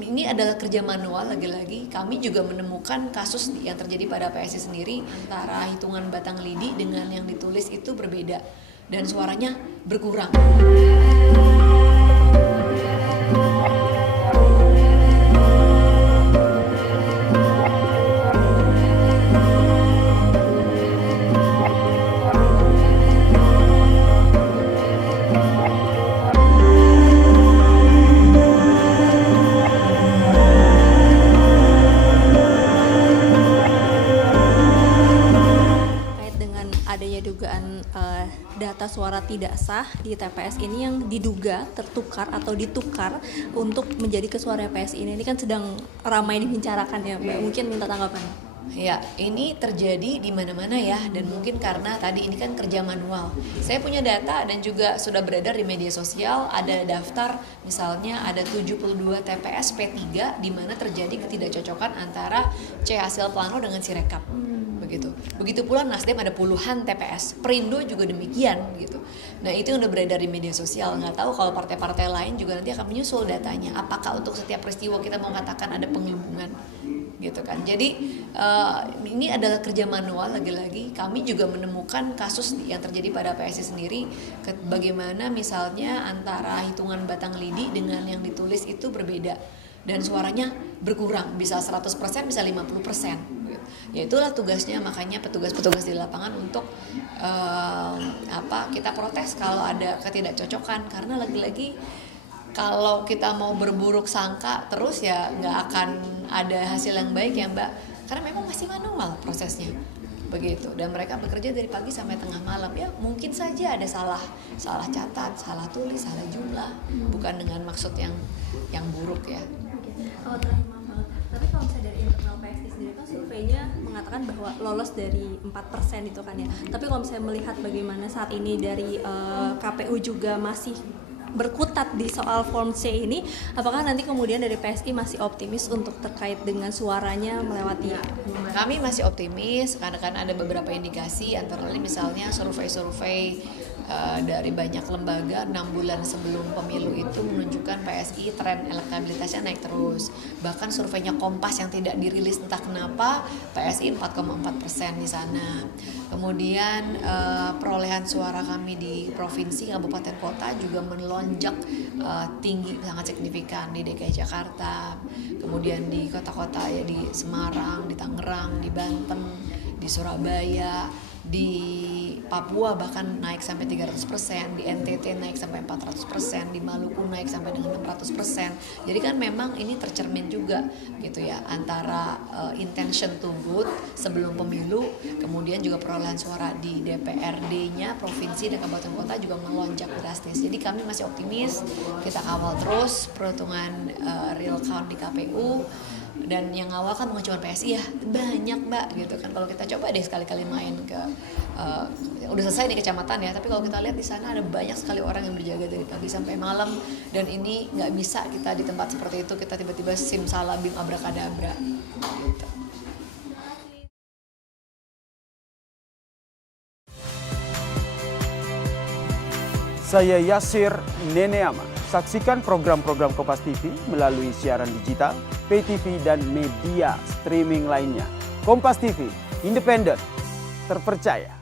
Ini adalah kerja manual, lagi-lagi kami juga menemukan kasus yang terjadi pada PSI sendiri, antara hitungan batang lidi dengan yang ditulis itu berbeda dan suaranya berkurang. Adanya dugaan data suara tidak sah di TPS ini yang diduga tertukar atau ditukar untuk menjadi ke suara PSI ini kan sedang ramai dibicarakan ya Mbak. Mungkin minta tanggapan. Ya, ini terjadi di mana-mana ya, dan mungkin karena tadi ini kan kerja manual. Saya punya data dan juga sudah beredar di media sosial, ada daftar misalnya ada 72 TPS P3 di mana terjadi ketidakcocokan antara C hasil plano dengan Sirekap. Begitu pula Nasdem ada puluhan TPS, Perindo juga demikian gitu. Nah, itu yang udah beredar di media sosial. Nggak tahu kalau partai-partai lain juga nanti akan menyusul datanya. Apakah untuk setiap peristiwa kita mau katakan ada pengelubungan gitu kan. Jadi ini adalah kerja manual, lagi-lagi kami juga menemukan kasus yang terjadi pada PSI sendiri, bagaimana misalnya antara hitungan batang lidi dengan yang ditulis itu berbeda dan suaranya berkurang, bisa 100%, bisa 50%. Ya itulah tugasnya, makanya petugas-petugas di lapangan untuk kita protes kalau ada ketidakcocokan, karena lagi-lagi kalau kita mau berburuk sangka terus ya nggak akan ada hasil yang baik ya Mbak, karena memang masih manual prosesnya begitu, dan mereka bekerja dari pagi sampai tengah malam. Ya mungkin saja ada salah catat, salah tulis, salah jumlah, bukan dengan maksud yang buruk ya. Oh, terakhir maaf banget. Tapi kalau misalnya dari internal PSI sendiri kan surveinya mengatakan bahwa lolos dari 4% itu kan ya. Tapi kalau misalnya melihat bagaimana saat ini dari KPU juga masih berkutat di soal Form C ini, apakah nanti kemudian dari PSI masih optimis untuk terkait dengan suaranya melewati? Kami masih optimis karena kan ada beberapa indikasi, antara lain misalnya survei dari banyak lembaga 6 bulan sebelum pemilu itu menunjukkan PSI tren elektabilitasnya naik terus. Bahkan surveinya Kompas yang tidak dirilis entah kenapa, PSI 4,4% di sana. Kemudian perolehan suara kami di provinsi, kabupaten, kota juga melonjak tinggi, sangat signifikan di DKI Jakarta. Kemudian di kota-kota ya, di Semarang, di Tangerang, di Banten, di Surabaya, di Papua bahkan naik sampai 300%, di NTT naik sampai 400%, di Maluku naik sampai dengan 600%. Jadi kan memang ini tercermin juga gitu ya, antara intention to vote sebelum pemilu, kemudian juga perolehan suara di DPRD-nya provinsi dan kabupaten kota juga melonjak drastis. Jadi kami masih optimis, kita kawal terus perhitungan real count di KPU. Dan yang awal kan bukan cuma PSI ya, banyak Mbak gitu kan. Kalau kita coba deh sekali-kali main ke udah selesai di kecamatan ya, tapi kalau kita lihat di sana ada banyak sekali orang yang berjaga dari pagi sampai malam, dan ini nggak bisa kita di tempat seperti itu kita tiba-tiba simsalabim abrakadabra gitu. Saya Yasir Neneama. Saksikan program-program Kompas TV melalui siaran digital, pay TV, dan media streaming lainnya. Kompas TV, independen, terpercaya.